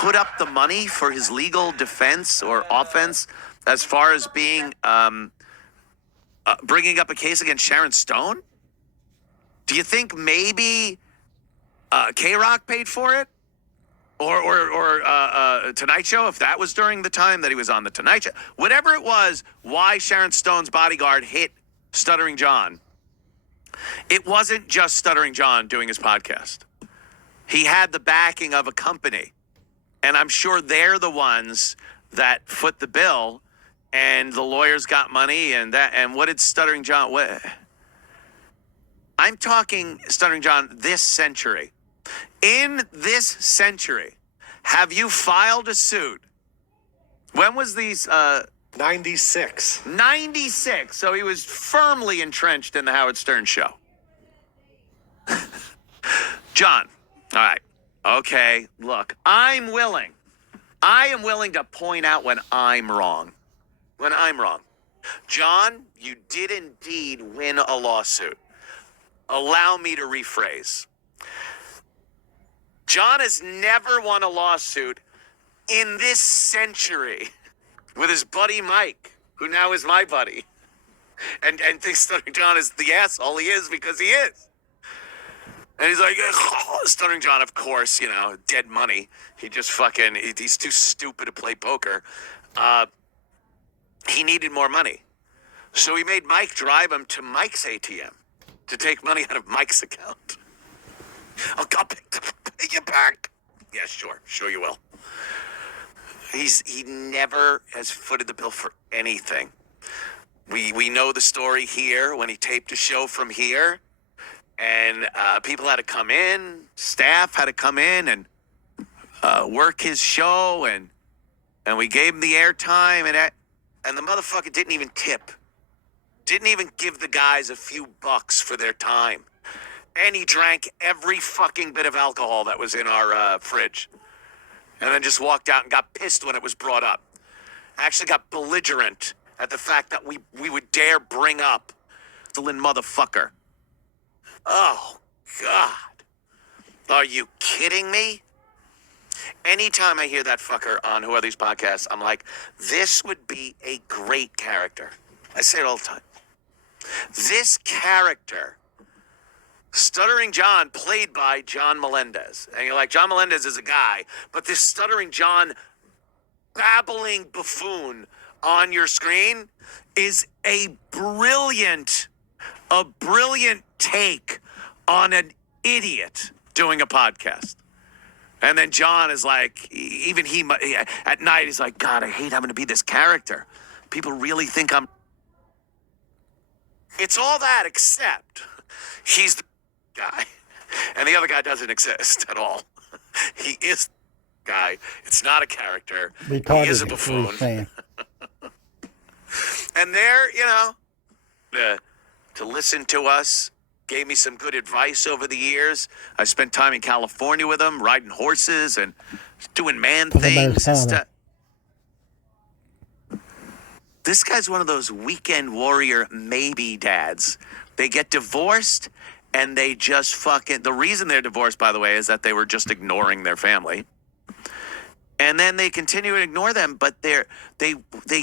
put up the money for his legal defense or offense as far as being bringing up a case against Sharon Stone? Do you think maybe K-Rock paid for it? Or Tonight Show, if that was during the time that he was on the Tonight Show. Whatever it was, why Sharon Stone's bodyguard hit Stuttering John. It wasn't just Stuttering John doing his podcast. He had the backing of a company. And I'm sure they're the ones that foot the bill, and the lawyers got money, and what did Stuttering John, I'm talking Stuttering John this century. In this century, have you filed a suit? When was these? 96. 96. So he was firmly entrenched in the Howard Stern show. John, all right. Okay, look, I am willing to point out when I'm wrong. When I'm wrong. John, you did indeed win a lawsuit. Allow me to rephrase. John has never won a lawsuit in this century with his buddy Mike, who now is my buddy, and thinks Stuttering John is the asshole he is because he is. And he's like, Stuttering John, of course, dead money. He just he's too stupid to play poker. He needed more money. So he made Mike drive him to Mike's ATM to take money out of Mike's account. I'll pay you back. Yeah, sure you will. He never has footed the bill for anything. We know the story here when he taped a show from here, and people had to come in, staff had to come in and work his show, and we gave him the airtime, and the motherfucker didn't even tip. Didn't even give the guys a few bucks for their time. And he drank every fucking bit of alcohol that was in our fridge. And then just walked out and got pissed when it was brought up. Actually got belligerent at the fact that we would dare bring up the Lynn motherfucker. Oh, God. Are you kidding me? Anytime I hear that fucker on Who Are These Podcasts, I'm like, this would be a great character. I say it all the time. This character, Stuttering John, played by John Melendez. And you're like, John Melendez is a guy, but this Stuttering John babbling buffoon on your screen is a brilliant take on an idiot doing a podcast. And then John is like, even he, at night, he's like, God, I hate having to be this character. People really think I'm... It's all that except he's the guy. And the other guy doesn't exist at all. He is the guy. It's not a character. He is a buffoon. And there, to listen to us, gave me some good advice over the years. I spent time in California with him, riding horses and doing man things and stuff. This guy's one of those weekend warrior maybe dads. They get divorced and they just the reason they're divorced, by the way, is that they were just ignoring their family. And then they continue to ignore them, but they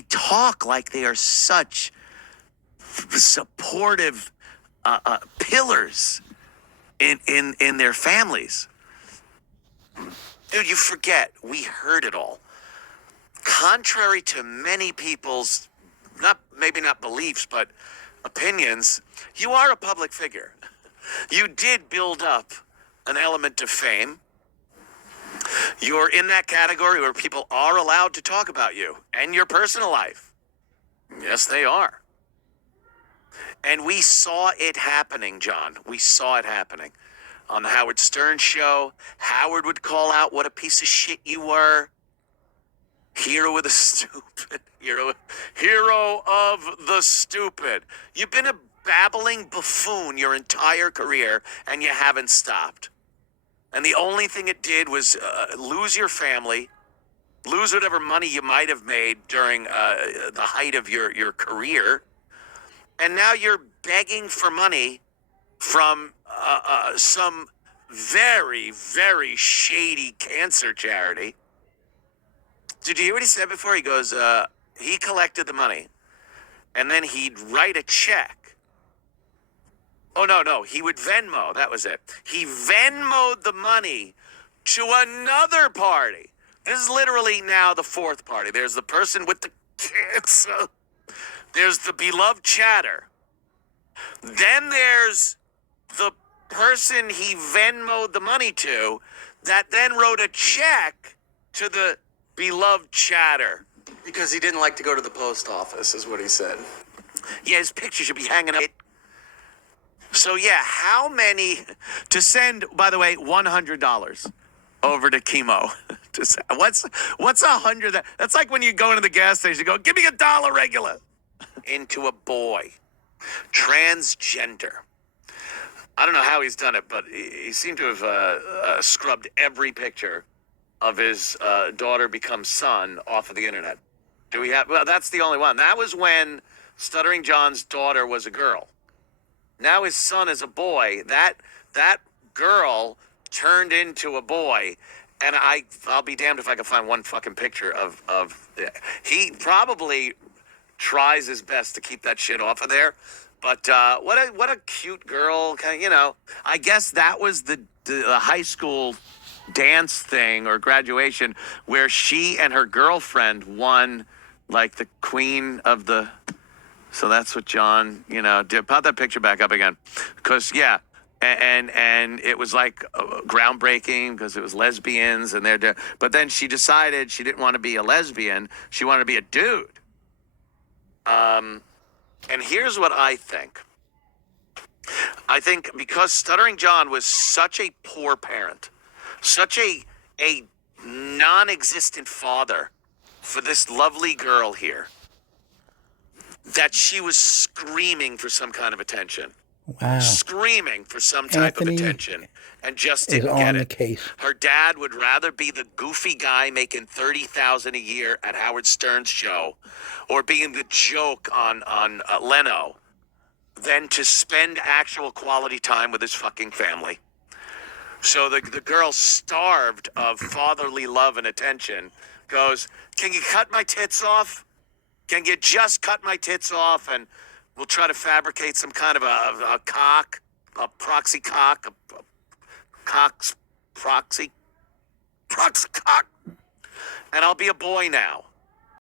talk like they are such supportive pillars in their families. Dude, you forget, we heard it all. Contrary to many people's, maybe not beliefs, but opinions, you are a public figure. You did build up an element of fame. You're in that category where people are allowed to talk about you and your personal life. Yes, they are. And we saw it happening, John. We saw it happening. On the Howard Stern show, Howard would call out what a piece of shit you were. Hero of the stupid. Hero of the stupid. You've been a babbling buffoon your entire career, and you haven't stopped. And the only thing it did was lose your family, lose whatever money you might have made during the height of your career. And now you're begging for money from some very, very shady cancer charity. Did you hear what he said before? He goes, he collected the money, and then he'd write a check. Oh, no, he would Venmo. That was it. He Venmoed the money to another party. This is literally now the fourth party. There's the person with the kids. There's the beloved chatter. Then there's the person he Venmoed the money to that then wrote a check to the beloved chatter. Because he didn't like to go to the post office, is what he said. Yeah, his picture should be hanging up. So yeah, how many to send? By the way, $100 over to chemo. What's $100? That's like when you go into the gas station, you go, give me $1 regular. Into a boy, transgender. I don't know how he's done it, but he seemed to have scrubbed every picture of his daughter becomes son off of the internet. Do we have? Well, that's the only one. That was when Stuttering John's daughter was a girl. Now his son is a boy. That girl turned into a boy, and I'll be damned if I can find one fucking picture of. He probably tries his best to keep that shit off of there, but what a cute girl. I guess that was the high school dance thing or graduation where she and her girlfriend won like the queen of the. So that's what John, did. Put that picture back up again. Because, yeah, and it was like groundbreaking because it was lesbians. But then she decided she didn't want to be a lesbian. She wanted to be a dude. And here's what I think. I think because Stuttering John was such a poor parent, such a non-existent father for this lovely girl here, that she was screaming for some kind of attention. Wow. Screaming for some type of attention and just didn't get it. Case. Her dad would rather be the goofy guy making $30,000 a year at Howard Stern's show or being the joke on Leno than to spend actual quality time with his fucking family. So the girl, starved of fatherly love and attention, goes, "Can you cut my tits off? Can you just cut my tits off and we'll try to fabricate some kind of a cock, a proxy cock, a cock's proxy cock, and I'll be a boy now."